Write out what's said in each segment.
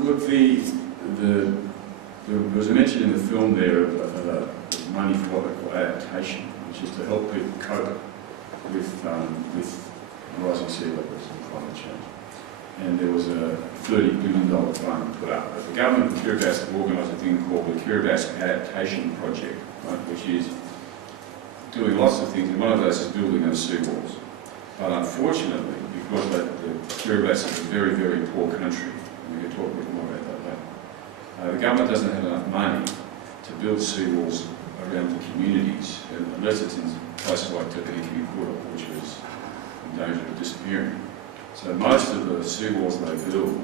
Look, there was a mention in the film there of money for what they call adaptation, which is to help people cope with rising sea levels and climate change. And there was a $30 billion fund put up. But the government of Kiribati organised a thing called the Kiribati Adaptation Project, right, which is doing lots of things. And one of those is building those seawalls. But unfortunately, because the Kiribati is a very, very poor country, and we can talk a bit more about that later, the government doesn't have enough money to build seawalls around the communities, unless it's in places like Zubricky, which was in danger of disappearing. So most of the seawalls they build,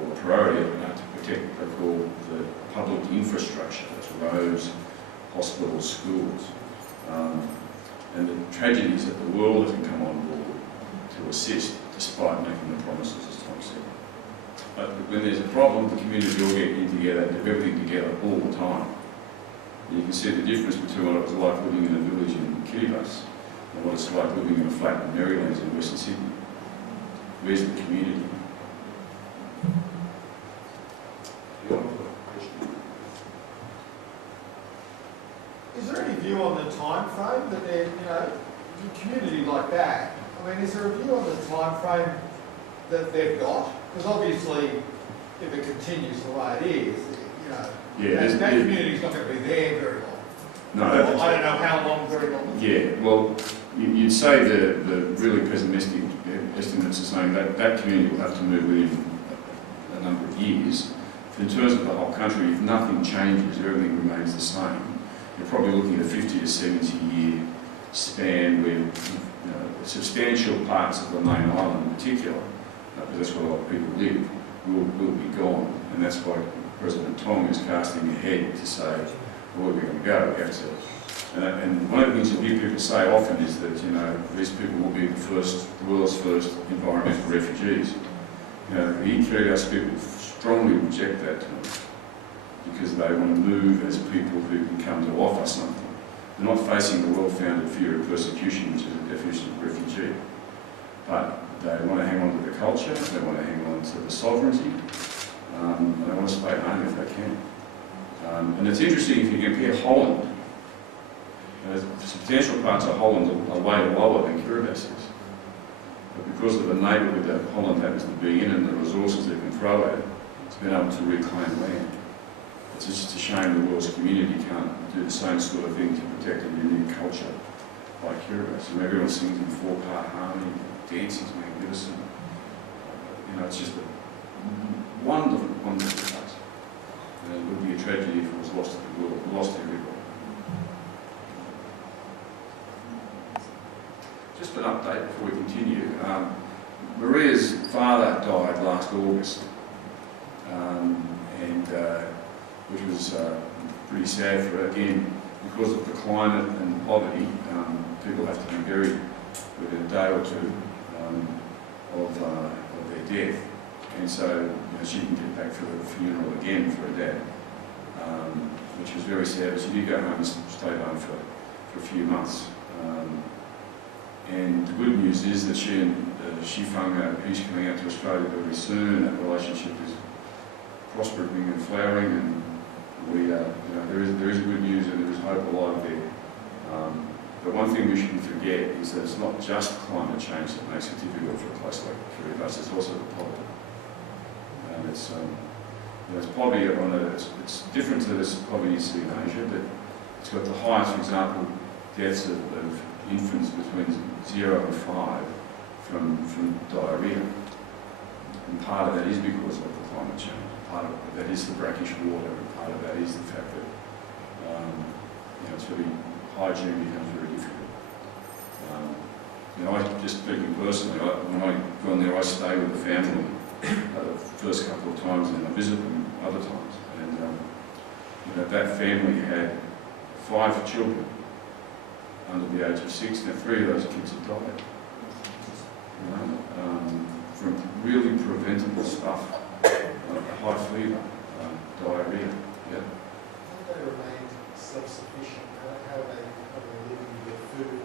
or the priority are to protect what they call the public infrastructure, that's roads, hospitals, schools. And the tragedy is that the world hasn't come on board to assist, despite making the promises, as Tom said. But when there's a problem, the community all get in together, do everything together all the time. And you can see the difference between what it was like living in a village in Kiribati and what it's like living in a flat in Marylands in Western Sydney. Where's the community? Is there any view on the time frame that they're, a community like that, I mean, is there a view on the time frame that they've got? Because obviously, if it continues the way it is, that community's not going to be there very long. No, I don't know how long, very long. Yeah, well, you'd say the really pessimistic estimates are saying that that community will have to move within a number of years. In terms of the whole country, if nothing changes, everything remains the same, you're probably looking at a 50 to 70 year span where substantial parts of the main island in particular, because that's where a lot of people live, will be gone. And that's why President Tong is casting ahead to say, well, where are we going to go? We have to. And one of the things you hear people say often is that, these people will be the world's first environmental refugees. The Kiribati people strongly reject that term because they want to move as people who can come to offer something. They're not facing the well-founded fear of persecution, which is a definition of refugee. But they want to hang on to the culture, they want to hang on to the sovereignty, and they want to stay home if they can. And it's interesting if you compare Holland. Substantial parts of Holland are way lower than Kiribati is. But because of the neighbourhood that Holland happens to be in and the resources they can throw at it, it's been able to reclaim land. It's just a shame the world's community can't do the same sort of thing to protect a unique culture like Kiribati. So everyone sings in four-part harmony, dancing's magnificent. It's just a wonderful, wonderful place. It would be a tragedy if it was lost to the world, lost to everybody. Just an update before we continue. Maria's father died last August, which was pretty sad for her. Again, because of the climate and poverty, people have to be buried within a day or two of their death. And so she didn't get back for the funeral again for her dad, which was very sad. But she did go home and stay home for a few months. And the good news is that she and Shifang, he's coming out to Australia very soon. That relationship is prospering and flowering, and we, there is good news and there is hope alive there. But one thing we shouldn't forget is that it's not just climate change that makes it difficult for a place like Kiribati. It's also the poverty, and it's poverty it's different to this poverty you see in Asia, but it's got the highest, for example, deaths of infants between 0 and 5 from diarrhea. And part of that is because of the climate change. Part of that is the brackish water, and part of that is the fact that it's really, hygiene becomes very difficult. I just speaking personally, when I go on there, I stay with the family the first couple of times, and I visit them other times. And that family had 5 children under the age of 6. Now 3 of those kids have died. From really preventable stuff, high fever, diarrhea. Yeah. How do they remain self-sufficient? How are they living with their food?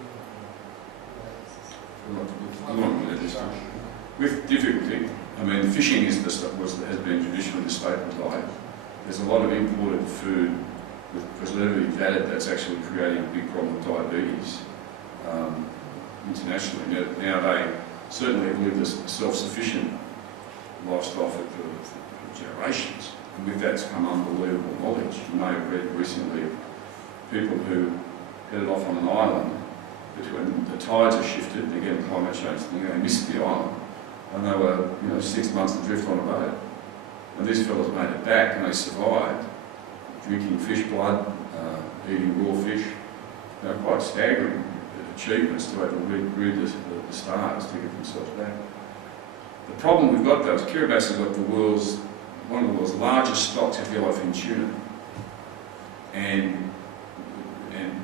with difficulty. I mean, fishing is has been traditionally the staple diet. There's a lot of imported food with preservative added that's actually creating a big problem with diabetes internationally. Now they certainly have lived a self-sufficient lifestyle for generations, and with that's come unbelievable knowledge. You may have read recently of people who headed off on an island, but when the tides are shifted, they're getting climate change, they missed the island, and they were 6 months adrift on a boat. And these fellows made it back and they survived, drinking fish blood, eating raw fish. Quite staggering achievements to have read the stars to get themselves back. The problem we've got though is Kiribati has got one of the world's largest stocks of yellowfin tuna. And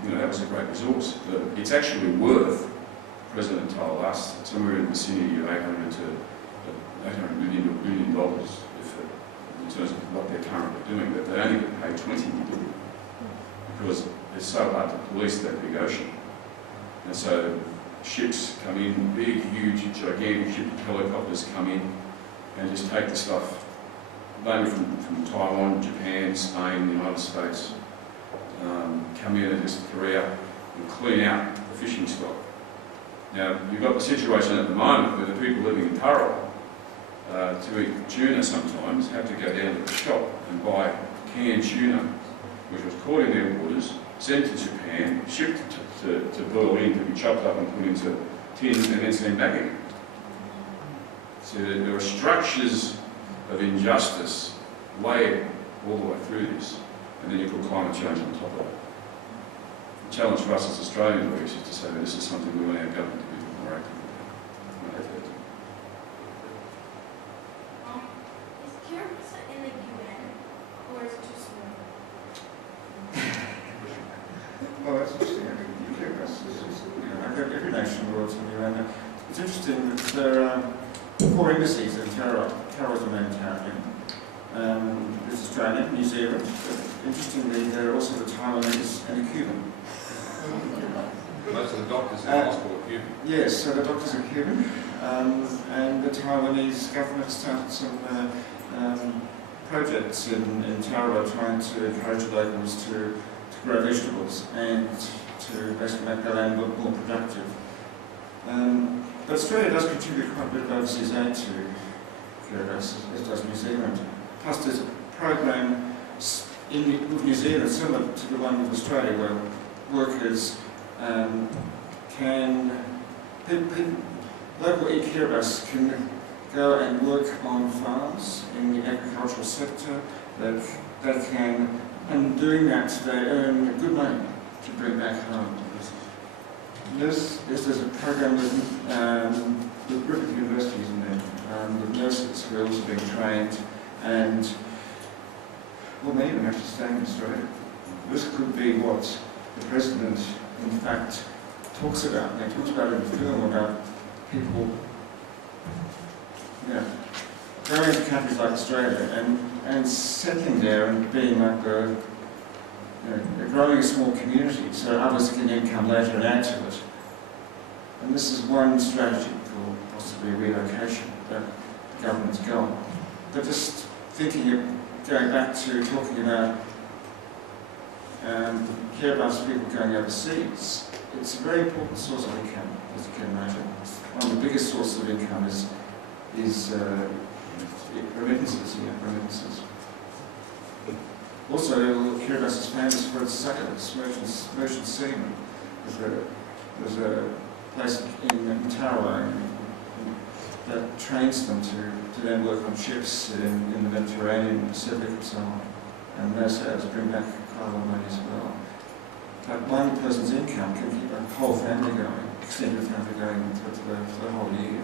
that was a great resource. But it's actually worth, the President told us, somewhere in the vicinity of $800 million to $1 billion in terms of what they're currently doing, but they only get paid $20 million because it's so hard to police that big ocean. And so ships come in, big, huge, gigantic ship helicopters come in and just take the stuff, mainly from Taiwan, Japan, Spain, the United States, come in and just Korea and clean out the fishing stock. Now, you've got the situation at the moment where the people living in Tarawa to eat tuna sometimes have to go down to the shop and buy canned tuna, which was caught in their waters, sent to Japan, shipped to Berlin to be chopped up and put into tins and then sent back again. So there are structures of injustice layered all the way through this, and then you put climate change on top of it. The challenge for us as Australian leaders is to say that this is something we want our government to be more active about. Is Kiribati in the UN, or is it too small? Well, that's interesting. I think every nation in the world's in the UN. It's interesting that there are 4 embassies in Tarawa. Tarawa's the main town. There's Australia, New Zealand. But interestingly, there are also the Taiwanese and the Cuban. Most of the doctors in the hospital are Cuban. Yes, so the doctors are Cuban, and the Taiwanese government started some projects in Tarawa trying to encourage locals to grow vegetables and to basically make their land look more productive. But Australia does contribute quite a bit of overseas aid to Kiribati, as does New Zealand. Plus there's a program with New Zealand similar to the one with Australia where workers local Kiribati can go and work on farms in the agricultural sector. They can, and doing that, they earn good money to bring back home. There's a program with Zubricky universities in there, with nurses who are also being trained, and well, may even have to stay in Australia. This could be what the President, in fact, talks about. He talks about in the film about people going to countries like Australia and settling there and being like growing a small community so others can then come later and add to it. And this is one strategy for possibly relocation that the government's gone. But just thinking of going back to talking about Kiribati people going overseas, it's a very important source of income, as you can imagine. One of the biggest sources of income is remittances. Also, Kiribati is famous for its sailors, merchant seamen. There's a place in Tarawa that trains them to then work on ships in the Mediterranean, Pacific and so on. And those sailors bring back quite a lot of money as well. But one person's income can keep a whole family going, extended family going for the whole year.